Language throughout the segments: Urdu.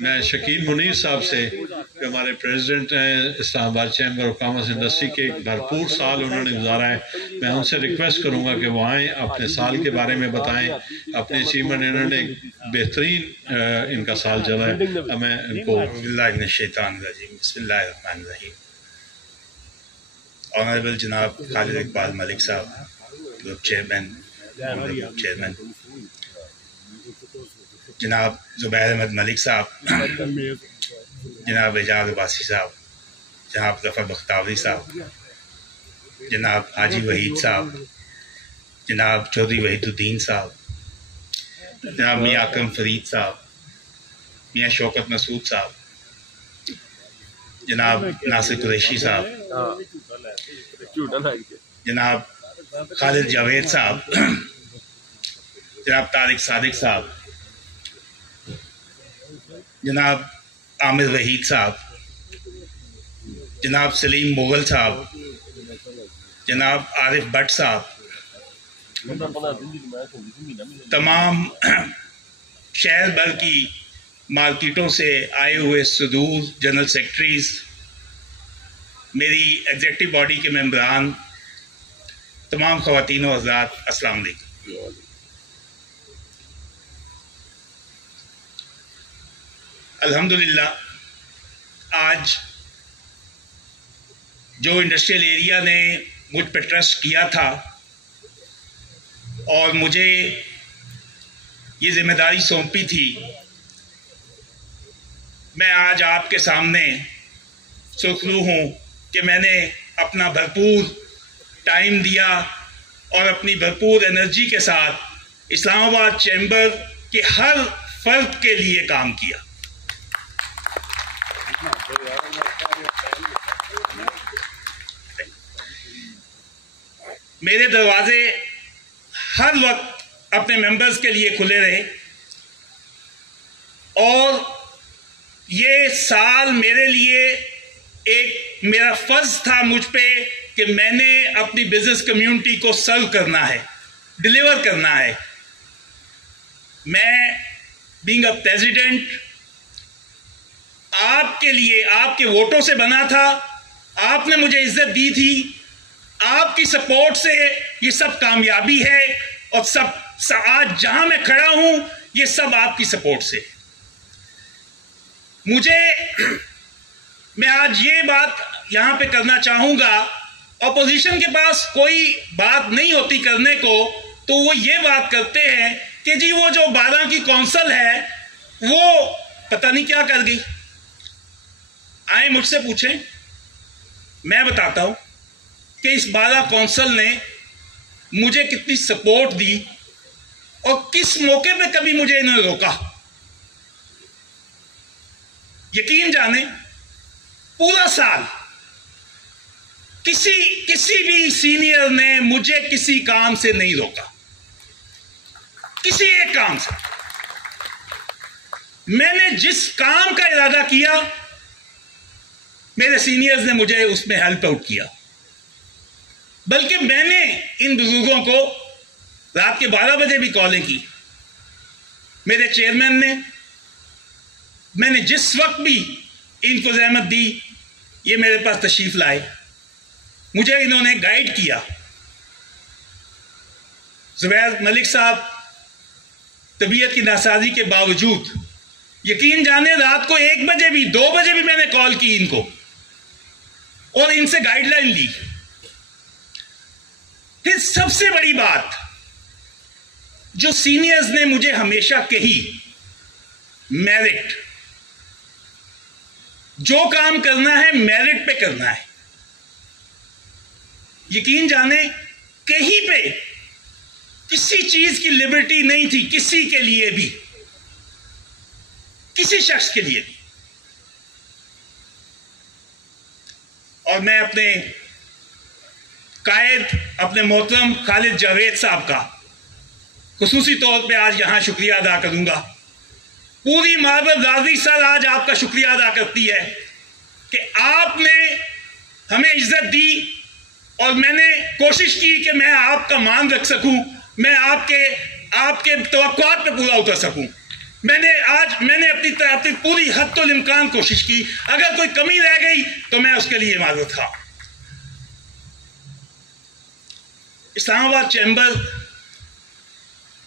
میں شکیل منیر صاحب سے جو ہمارے پریزیڈنٹ ہیں اسلام آباد چیمبر آف کامرس انڈسٹری کے ایک بھرپور سال انہوں نے گزارا ہے، میں ان سے ریکویسٹ کروں گا کہ وہ آئیں، اپنے سال کے بارے میں بتائیں، اپنے اچیومنٹ انہوں نے بہترین ان کا سال چلا ہے. میں ان کو بسم اللہ من الشیطان الرجیم، بسم اللہ الرحمن الرحیم. آنریبل جناب خالد اقبال ملک صاحب گروپ چیئرمین، گروپ چیئرمین جناب زبیر احمد ملک صاحب، جناب اعجاز عباسی صاحب، جناب ظفر بختاوری صاحب، جناب حاجی وحید صاحب، جناب چودھری وحید الدین صاحب، جناب میاں اکرم فرید صاحب، میاں شوکت مسعود صاحب، جناب ناصر قریشی صاحب، جناب خالد جاوید صاحب، جناب طارق صادق صاحب، جناب عامر وحید صاحب، جناب سلیم مغل صاحب، جناب عارف بٹ صاحب، تمام شہر بھر کی مارکیٹوں سے آئے ہوئے صدور جنرل سیکرٹریز، میری ایگزیکٹو باڈی کے ممبران، تمام خواتین و حضرات، السلام علیکم. الحمدللہ آج جو انڈسٹریل ایریا نے مجھ پہ ٹرسٹ کیا تھا اور مجھے یہ ذمہ داری سونپی تھی، میں آج آپ کے سامنے سرخرو ہوں کہ میں نے اپنا بھرپور ٹائم دیا اور اپنی بھرپور انرجی کے ساتھ اسلام آباد چیمبر کے ہر فرد کے لیے کام کیا. میرے دروازے ہر وقت اپنے ممبرز کے لیے کھلے رہے اور یہ سال میرے لیے ایک میرا فرض تھا مجھ پہ کہ میں نے اپنی بزنس کمیونٹی کو سرو کرنا ہے، ڈیلیور کرنا ہے. میں بینگ اے پریزیڈنٹ آپ کے لیے، آپ کے ووٹوں سے بنا تھا، آپ نے مجھے عزت دی تھی، آپ کی سپورٹ سے یہ سب کامیابی ہے اور سب آج جہاں میں کھڑا ہوں یہ سب آپ کی سپورٹ سے. میں آج یہ بات یہاں پہ کرنا چاہوں گا، اپوزیشن کے پاس کوئی بات نہیں ہوتی کرنے کو تو وہ یہ بات کرتے ہیں کہ جی وہ جو 12 کی کونسل ہے وہ پتہ نہیں کیا کر گئی. آئیں مجھ سے پوچھیں، میں بتاتا ہوں کہ اس 12 کونسل نے مجھے کتنی سپورٹ دی اور کس موقع پہ کبھی مجھے انہوں نے روکا. یقین جانیں پورا سال کسی بھی سینئر نے مجھے کسی کام سے نہیں روکا، کسی ایک کام سے. میں نے جس کام کا ارادہ کیا میرے سینئرز نے مجھے اس میں ہیلپ آؤٹ کیا، بلکہ میں نے ان بزرگوں کو رات کے 12 بجے بھی کالیں کی. میرے چیئرمین نے، میں نے جس وقت بھی ان کو زحمت دی یہ میرے پاس تشریف لائے، مجھے انہوں نے گائیڈ کیا. زبیر ملک صاحب طبیعت کی ناسازی کے باوجود یقین جانے رات کو 1 بجے بھی 2 بجے بھی میں نے کال کی ان کو اور ان سے گائیڈ لائن لی. پھر سب سے بڑی بات جو سینئرز نے مجھے ہمیشہ کہی، میرٹ. جو کام کرنا ہے میرٹ پہ کرنا ہے. یقین جانے کہیں پہ کسی چیز کی لبرٹی نہیں تھی کسی کے لیے بھی، کسی شخص کے لیے بھی. اور میں اپنے قائد اپنے محترم خالد جاوید صاحب کا خصوصی طور پہ آج یہاں شکریہ ادا کروں گا. پوری ماربل برادری سر آج آپ کا شکریہ ادا کرتی ہے کہ آپ نے ہمیں عزت دی اور میں نے کوشش کی کہ میں آپ کا مان رکھ سکوں، میں آپ کے توقعات پہ پورا اتر سکوں. میں نے اپنی پوری حد الامکان کوشش کی. اگر کوئی کمی رہ گئی تو میں اس کے لیے معذرت خواہ. اسلام آباد چیمبر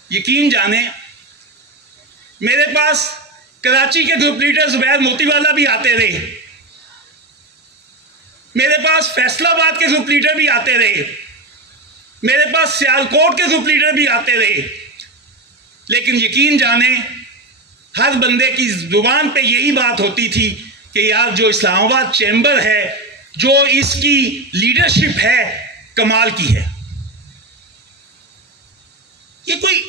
یقین جانیں میرے پاس کراچی کے گروپ لیڈر زبیر موتی والا بھی آتے رہے, میرے پاس فیصلہ آباد کے گروپ لیڈر بھی آتے رہے, میرے پاس سیالکوٹ کے گروپ لیڈر بھی آتے رہے, لیکن یقین جانیں ہر بندے کی زبان پہ یہی بات ہوتی تھی کہ یار جو اسلام آباد چیمبر ہے, جو اس کی لیڈرشپ ہے, کمال کی ہے. یہ کوئی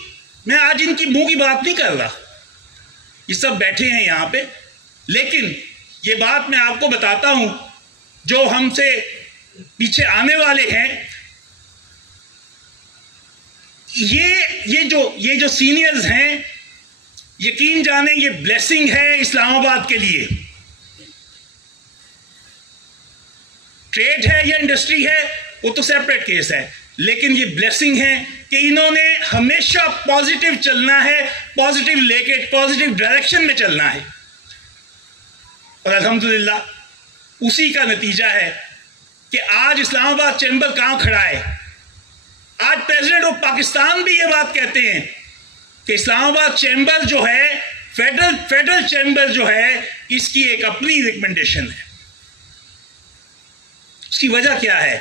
میں آج ان کی منہ کی بات نہیں کر رہا, یہ سب بیٹھے ہیں یہاں پہ, لیکن یہ بات میں آپ کو بتاتا ہوں جو ہم سے پیچھے آنے والے ہیں, یہ جو سینئرز ہیں, یقین جانیں یہ بلیسنگ ہے اسلام آباد کے لیے. ٹریڈ ہے یا انڈسٹری ہے وہ تو سیپریٹ کیس ہے, لیکن یہ بلیسنگ ہے کہ انہوں نے ہمیشہ پازیٹیو چلنا ہے, پازیٹیو لے کے پازیٹیو ڈائریکشن میں چلنا ہے, اور الحمدللہ اسی کا نتیجہ ہے کہ آج اسلام آباد چیمبر کہاں کھڑا ہے. آج پریزیڈنٹ آف پاکستان بھی یہ بات کہتے ہیں کہ اسلام آباد چیمبر جو ہے, فیڈرل چیمبر جو ہے, اس کی ایک اپنی ریکمنڈیشن ہے. اس کی وجہ کیا ہے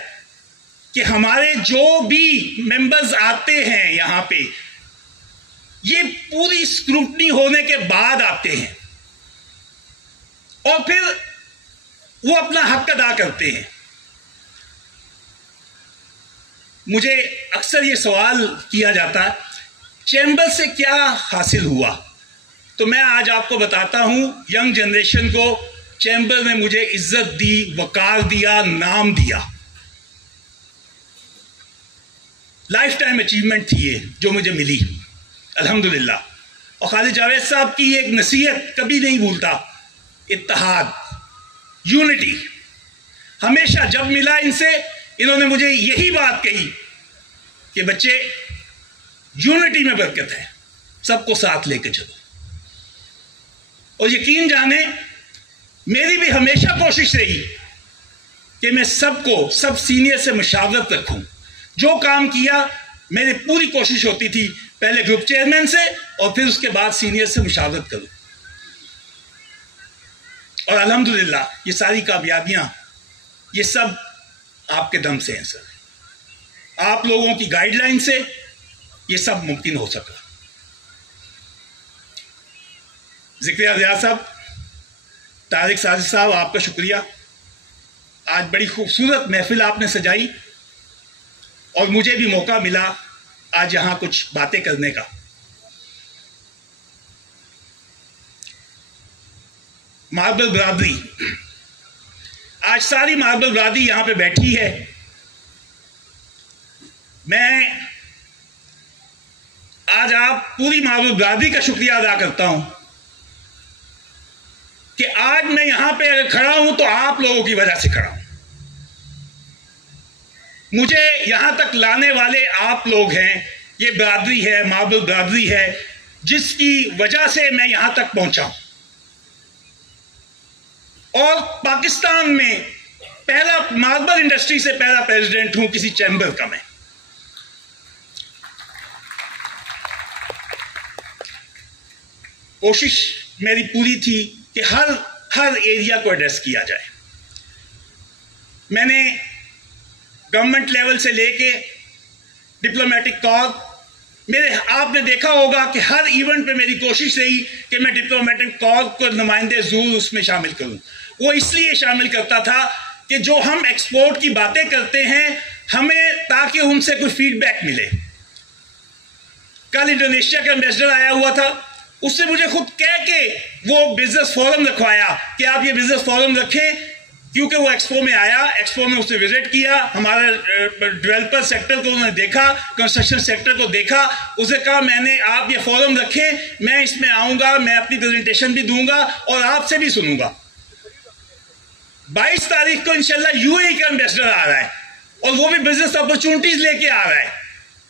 کہ ہمارے جو بھی ممبرز آتے ہیں یہاں پہ, یہ پوری اسکروٹنی ہونے کے بعد آتے ہیں اور پھر وہ اپنا حق ادا کرتے ہیں. مجھے اکثر یہ سوال کیا جاتا ہے چیمبر سے کیا حاصل ہوا, تو میں آج آپ کو بتاتا ہوں ینگ جنریشن کو چیمبر نے مجھے عزت دی, وقار دیا, نام دیا. لائف ٹائم اچیومنٹ تھی یہ جو مجھے ملی الحمدللہ. اور خالد جاوید صاحب کی ایک نصیحت کبھی نہیں بھولتا, اتحاد, یونٹی. ہمیشہ جب ملا ان سے انہوں نے مجھے یہی بات کہی کہ بچے یونٹی میں برکت ہے, سب کو ساتھ لے کے چلو. اور یقین جانیں میری بھی ہمیشہ کوشش رہی کہ میں سب سینئر سے مشاورت رکھوں. جو کام کیا میری پوری کوشش ہوتی تھی پہلے گروپ چیئرمین سے اور پھر اس کے بعد سینئر سے مشاورت کروں. اور الحمدللہ یہ ساری کامیابیاں یہ سب آپ کے دم سے ہیں سر. آپ لوگوں کی گائیڈ لائن سے یہ سب ممکن ہو سکا. ذکر ریاض صاحب, طارق ساجد صاحب, آپ کا شکریہ. آج بڑی خوبصورت محفل آپ نے سجائی اور مجھے بھی موقع ملا آج یہاں کچھ باتیں کرنے کا. ماربل برادری, آج ساری ماربل برادری یہاں پہ بیٹھی ہے. میں آج آپ پوری ماربل برادری کا شکریہ ادا کرتا ہوں کہ آج میں یہاں پہ اگر کھڑا ہوں تو آپ لوگوں کی وجہ سے کھڑا ہوں. مجھے یہاں تک لانے والے آپ لوگ ہیں, یہ برادری ہے, ماربل برادری ہے, جس کی وجہ سے میں یہاں تک پہنچا ہوں. اور پاکستان میں پہلا ماربل انڈسٹری سے پہلا پریزیڈنٹ ہوں کسی چیمبر کا میں. کوشش میری پوری تھی کہ ہر ایریا کو ایڈریس کیا جائے. میں نے گورنمنٹ لیول سے لے کے ڈپلومیٹک کار, آپ نے دیکھا ہوگا کہ ہر ایونٹ پہ میری کوشش رہی کہ میں ڈپلومیٹک کار کو نمائندے ضرور اس میں شامل کروں. وہ اس لیے شامل کرتا تھا کہ جو ہم ایکسپورٹ کی باتیں کرتے ہیں ہمیں تاکہ ان سے کوئی فیڈ بیک ملے. کل انڈونیشیا کا ایمبیسڈر آیا ہوا تھا, اس سے مجھے خود کہہ کے وہ بزنس فورم رکھوایا کہ آپ یہ بزنس فورم رکھیں, کیونکہ وہ ایکسپو میں آیا, ایکسپو میں اس نے وزٹ کیا, ہمارا ڈیولپر سیکٹر کو انہوں نے دیکھا, کنسٹرکشن سیکٹر کو دیکھا, اسے کہا میں نے آپ یہ فورم رکھیں, میں اس میں آؤں گا, میں اپنی پریزنٹیشن بھی دوں گا اور آپ سے بھی سنوں گا. 22 تاریخ کو انشاءاللہ UAE کا ایمبیسڈر آ رہا ہے اور وہ بھی بزنس اپرچونٹیز لے کے آ رہا ہے.